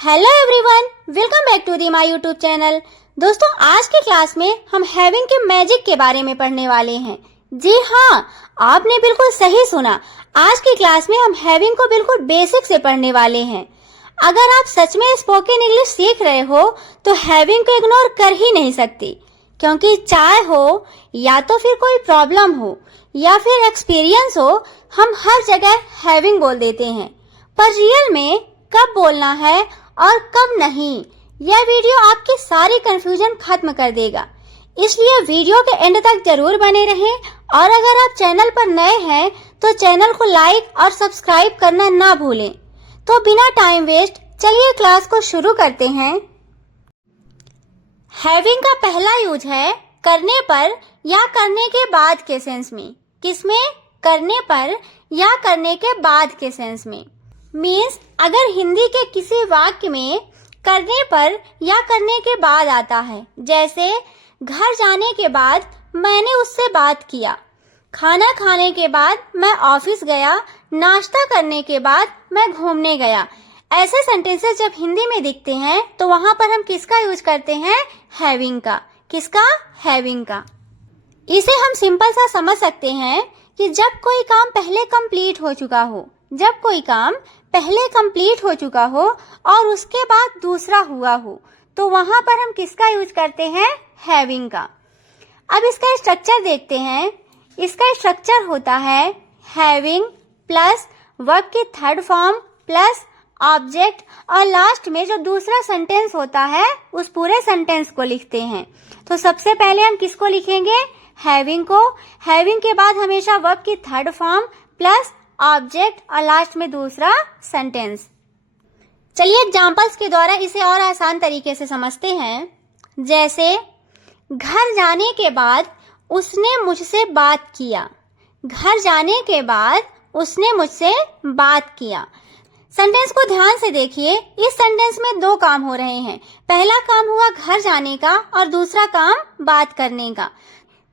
Hello everyone, welcome back to the my YouTube channel. दोस्तों, आज की क्लास में हम हैविंग के मैजिक के बारे में पढ़ने वाले हैं। जी हाँ, आपने बिल्कुल सही सुना। आज की क्लास में हम हैविंग को बिल्कुल बेसिक से पढ़ने वाले हैं। अगर आप सच में स्पोकन इंग्लिश सीख रहे हो तो हैविंग को इग्नोर कर ही नहीं सकती, क्योंकि चाहे हो या तो फिर कोई प्रॉब्लम हो या फिर एक्सपीरियंस हो, हम हर जगह हैविंग बोल देते हैं। पर रियल में कब बोलना है और कब नहीं, यह वीडियो आपकी सारी कंफ्यूजन खत्म कर देगा। इसलिए वीडियो के एंड तक जरूर बने रहें। और अगर आप चैनल पर नए हैं तो चैनल को लाइक और सब्सक्राइब करना ना भूलें। तो बिना टाइम वेस्ट चलिए क्लास को शुरू करते हैं। हैविंग का पहला यूज है करने पर या करने के बाद के सेंस में। किसमें? करने पर या करने के बाद के सेंस में। मीन्स अगर हिंदी के किसी वाक्य में करने पर या करने के बाद आता है, जैसे घर जाने के बाद मैंने उससे बात किया, खाना खाने के बाद मैं ऑफिस गया, नाश्ता करने के बाद मैं घूमने गया। ऐसे सेंटेंसेस जब हिंदी में दिखते हैं तो वहां पर हम किसका यूज करते हैं? हैविंग का। किसका? हैविंग का। इसे हम सिंपल सा समझ सकते हैं कि जब कोई काम पहले कंप्लीट हो चुका हो, जब कोई काम पहले कंप्लीट हो चुका हो और उसके बाद दूसरा हुआ हो, तो वहां पर हम किसका यूज करते हैं? हैविंग का। अब इसका स्ट्रक्चर देखते हैं। इसका स्ट्रक्चर होता है हैविंग प्लस वर्ब की थर्ड फॉर्म प्लस ऑब्जेक्ट, और लास्ट में जो दूसरा सेंटेंस होता है उस पूरे सेंटेंस को लिखते हैं। तो सबसे पहले हम किसको लिखेंगे? हैविंग को। हैविंग के बाद हमेशा वर्ब की थर्ड फॉर्म प्लस ऑब्जेक्ट और लास्ट में दूसरा सेंटेंस। चलिए एग्जांपल्स के द्वारा इसे और आसान तरीके से समझते हैं। जैसे घर जाने के बाद उसने मुझसे बात किया। घर जाने के बाद उसने मुझसे बात किया। सेंटेंस को ध्यान से देखिए। इस सेंटेंस में दो काम हो रहे हैं। पहला काम हुआ घर जाने का और दूसरा काम बात करने का।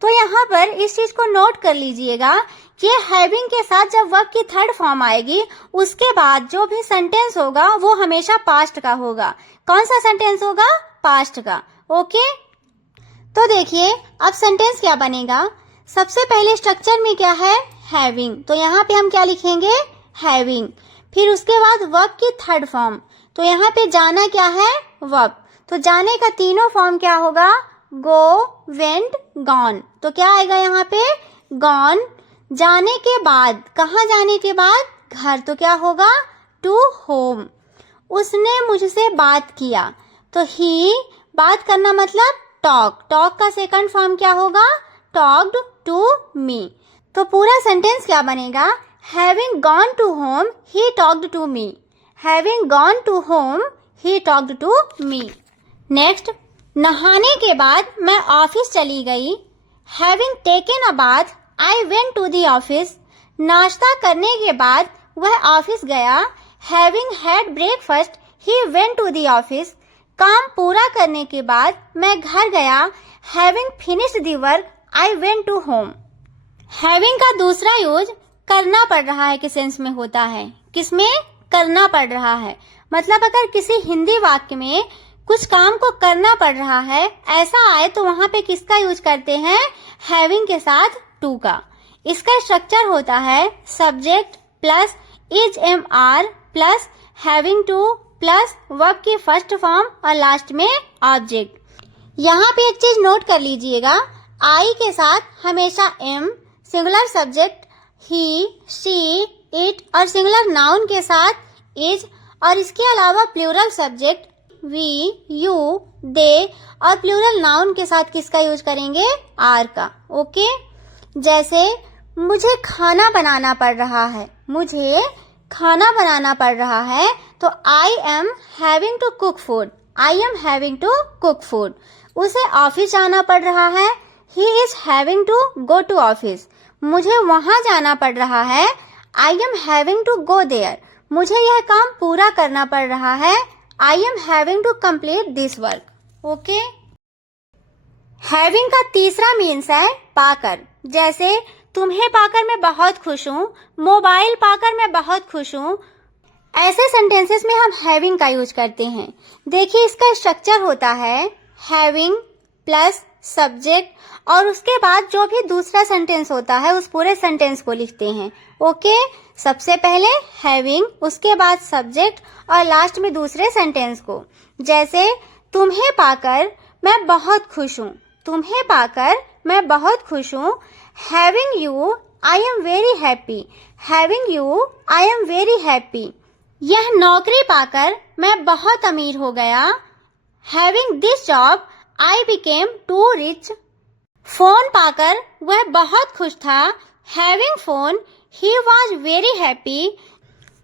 तो यहाँ पर इस चीज को नोट कर लीजिएगा कि हैविंग के साथ जब वर्ब की थर्ड फॉर्म आएगी उसके बाद जो भी सेंटेंस होगा वो हमेशा पास्ट का होगा। कौन सा सेंटेंस होगा? पास्ट का। ओके, तो देखिए अब सेंटेंस क्या बनेगा। सबसे पहले स्ट्रक्चर में क्या है? हैविंग। तो यहाँ पे हम क्या लिखेंगे? हैविंग। फिर उसके बाद वर्ब की थर्ड फॉर्म। तो यहाँ पे जाना क्या है? वर्ब। तो जाने का तीनों फॉर्म क्या होगा? गो, वेंट, गॉन। तो क्या आएगा यहाँ पे? गॉन। जाने के बाद, कहाँ जाने के बाद? घर। तो क्या होगा? To home. उसने मुझसे बात किया। तो ही, बात करना मतलब टॉक। टॉक का सेकंड फॉर्म क्या होगा? Talked to me. तो पूरा सेंटेंस क्या बनेगा? Having gone to home he talked to me. Having gone to home he talked to me. Next, नहाने के बाद मैं ऑफिस चली गई। Having taken a bath I went to the office. नाश्ता करने के बाद वह ऑफिस गया। Having had breakfast he went to the office. काम पूरा करने के बाद मैं घर गया। Having finished the work I went to home. Having का दूसरा यूज करना पड़ रहा है के सेंस में होता है। किसमें? करना पड़ रहा है। मतलब अगर किसी हिंदी वाक्य में कुछ काम को करना पड़ रहा है ऐसा आए तो वहां पे किसका यूज करते हैं? हैविंग के साथ टू का। इसका स्ट्रक्चर होता है subject plus is am are plus having to plus verb की फर्स्ट फॉर्म और लास्ट में ऑब्जेक्ट। यहाँ पे एक चीज नोट कर लीजिएगा, आई के साथ हमेशा am, singular subject he, she, it और सिंगुलर नाउन के साथ इज, और इसके अलावा plural subject we, you, they और प्लूरल नाउन के साथ किसका यूज करेंगे? आर का। ओके, जैसे मुझे खाना बनाना पड़ रहा है। मुझे खाना बनाना पड़ रहा है तो I am having to cook food. I am having to cook food. उसे ऑफिस जाना पड़ रहा है। He is having to go to office. मुझे वहां जाना पड़ रहा है। I am having to go there. मुझे यह काम पूरा करना पड़ रहा है। I am having to complete this work. Okay? Having का तीसरा मीन्स है पाकर। जैसे तुम्हें पाकर मैं बहुत खुश हूँ, मोबाइल पाकर मैं बहुत खुश हूँ। ऐसे सेंटेंसेस में हम हैविंग का यूज करते हैं। देखिए इसका स्ट्रक्चर होता है हैविंग प्लस सब्जेक्ट और उसके बाद जो भी दूसरा सेंटेंस होता है उस पूरे सेंटेंस को लिखते हैं। ओके, सबसे पहले हैविंग, उसके बाद सब्जेक्ट और लास्ट में दूसरे सेंटेंस को। जैसे तुम्हें पाकर मैं बहुत खुश हूँ, तुम्हें पाकर मैं बहुत खुश हूँ। Having you I am very happy, having you I am very happy. यह नौकरी पाकर मैं बहुत अमीर हो गया। Having this job I became too rich. Phone पाकर वह बहुत खुश था। Having phone he was very happy.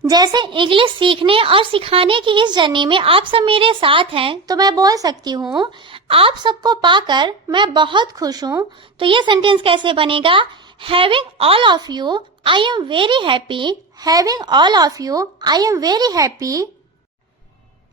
जैसे इंग्लिश सीखने और सिखाने की इस जर्नी में आप सब मेरे साथ हैं तो मैं बोल सकती हूँ आप सबको पाकर मैं बहुत खुश हूँ। तो ये सेंटेंस कैसे बनेगा? Having all of you I am very happy, having all of you I am very happy.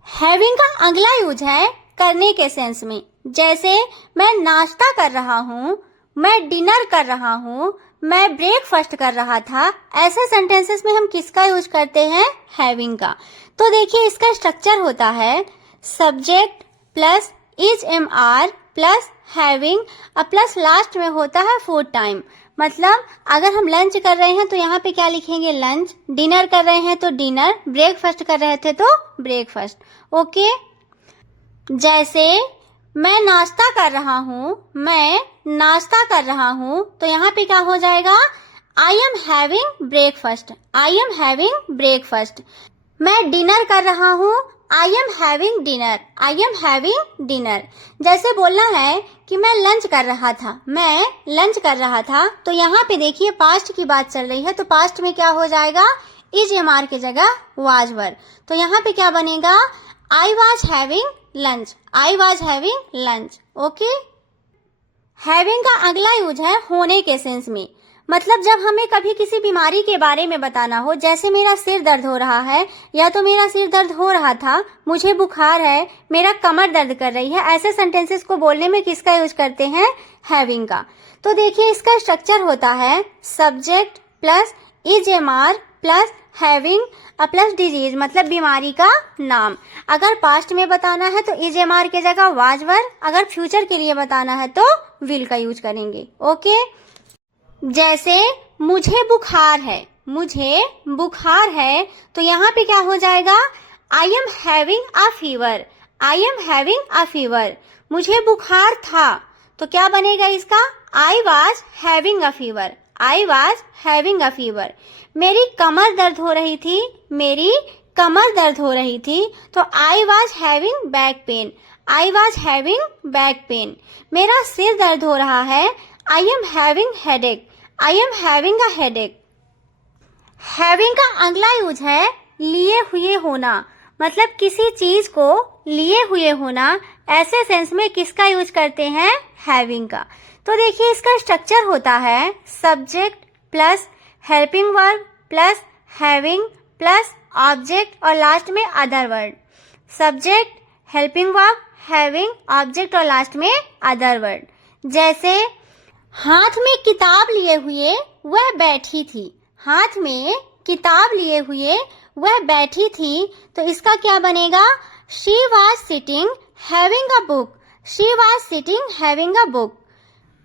Having का अगला यूज है करने के सेंस में। जैसे मैं नाश्ता कर रहा हूँ, मैं डिनर कर रहा हूँ, मैं ब्रेकफास्ट कर रहा था। ऐसे सेंटेंसेस में हम किसका यूज करते हैं? हैविंग का। तो देखिए इसका स्ट्रक्चर होता है subject plus is am are plus having और प्लस लास्ट में होता है फूड टाइम। मतलब अगर हम लंच कर रहे हैं तो यहाँ पे क्या लिखेंगे? लंच। डिनर कर रहे हैं तो डिनर, ब्रेकफास्ट कर रहे थे तो ब्रेकफास्ट। ओके, जैसे मैं नाश्ता कर रहा हूँ, मैं नाश्ता कर रहा हूँ तो यहाँ पे क्या हो जाएगा? आई am having breakfast, I am having breakfast. मैं डिनर कर रहा हूँ, आई am having dinner, I am having dinner. जैसे बोलना है कि मैं लंच कर रहा था, मैं लंच कर रहा था तो यहाँ पे देखिए पास्ट की बात चल रही है तो पास्ट में क्या हो जाएगा? इज एम आर की जगह वाज वर। तो यहाँ पे क्या बनेगा? I was having lunch, I was having lunch. Okay, having का अगला यूज है होने के सेंस में। मतलब जब हमें कभी किसी बीमारी के बारे में बताना हो, जैसे मेरा सिर दर्द हो रहा है या तो मेरा सिर दर्द हो रहा था, मुझे बुखार है, मेरा कमर दर्द कर रही है, ऐसे सेंटेंसेस को बोलने में किसका यूज करते हैं? हैविंग का। तो देखिए इसका स्ट्रक्चर होता है subject plus is am are plus having plus disease, मतलब बीमारी का नाम। अगर पास्ट में बताना है तो इज एम आर की जगह वाज वर, अगर फ्यूचर के लिए बताना है तो विल का यूज करेंगे। ओके, जैसे मुझे बुखार है, मुझे बुखार है तो यहाँ पे क्या हो जाएगा? आई am having a fever, I am having a fever. मुझे बुखार था तो क्या बनेगा इसका? I was having a fever, I was having a fever. मेरी कमर दर्द हो रही थी, मेरी कमर दर्द हो रही थी तो I was having back pain, I was having back pain. मेरा सिर दर्द हो रहा है, I am having headache, I am having a headache. Having का अगला यूज है लिए हुए होना। मतलब किसी चीज को लिए हुए होना। ऐसे सेंस में किसका यूज करते हैं? हैविंग का। तो देखिए इसका स्ट्रक्चर होता है subject plus helping verb plus having plus object और लास्ट में other word. Subject, helping verb, having, object और लास्ट में अदर वर्ड। जैसे हाथ में किताब लिए हुए वह बैठी थी, हाथ में किताब लिए हुए वह बैठी थी तो इसका क्या बनेगा? She was sitting having a book, she was sitting having a book.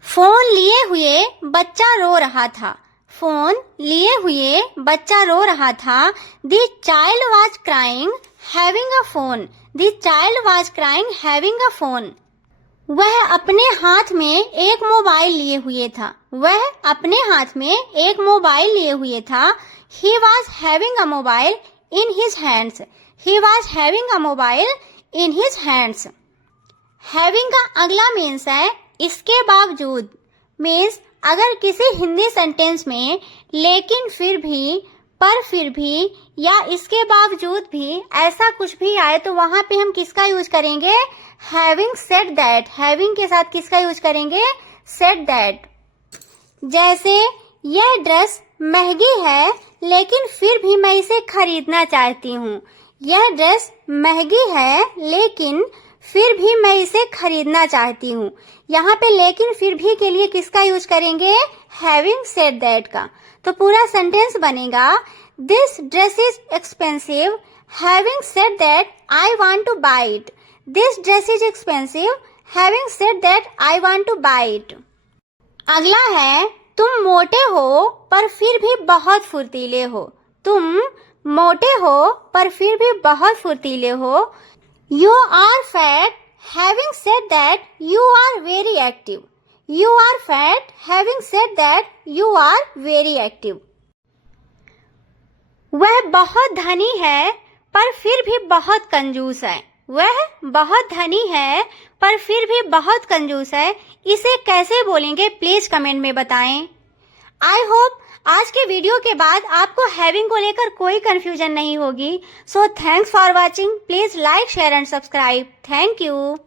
Phone लिए हुए बच्चा रो रहा था, फोन लिए हुए बच्चा रो रहा था। The child was crying having a phone, the child was crying having a phone. वह अपने हाथ में एक मोबाइल लिए हुए था, वह अपने हाथ में एक मोबाइल लिए हुए था। He was having a mobile in his hands, he was having a mobile in his hands। Having का अगला मीन्स है इसके बावजूद। मीन्स अगर किसी हिंदी सेंटेंस में लेकिन फिर भी, पर फिर भी या इसके बावजूद भी ऐसा कुछ भी आए तो वहां पे हम किसका यूज करेंगे? Having said that. हैविंग के साथ किसका यूज करेंगे? Said that. जैसे यह ड्रेस महंगी है लेकिन फिर भी मैं इसे खरीदना चाहती हूँ। यह ड्रेस महंगी है लेकिन फिर भी मैं इसे खरीदना चाहती हूँ। यहाँ पे लेकिन फिर भी के लिए किसका यूज करेंगे? हैविंग सेड दैट का। तो पूरा सेंटेंस बनेगा this dress is expensive Having said that, I want to buy it. This dress is expensive. Having said that, I want to buy it. अगला है, तुम मोटे हो पर फिर भी बहुत फुर्तीले हो. तुम मोटे हो पर फिर भी बहुत फुर्तीले हो. You are fat. Having said that, you are very active. You are fat. Having said that, you are very active. वह बहुत धनी है पर फिर भी बहुत कंजूस है. वह बहुत धनी है पर फिर भी बहुत कंजूस है. इसे कैसे बोलेंगे प्लीज कमेंट में बताएं. आई होप आज के वीडियो के बाद आपको हैविंग को लेकर कोई कंफ्यूजन नहीं होगी. So thanks for watching. Please like share and subscribe. Thank you.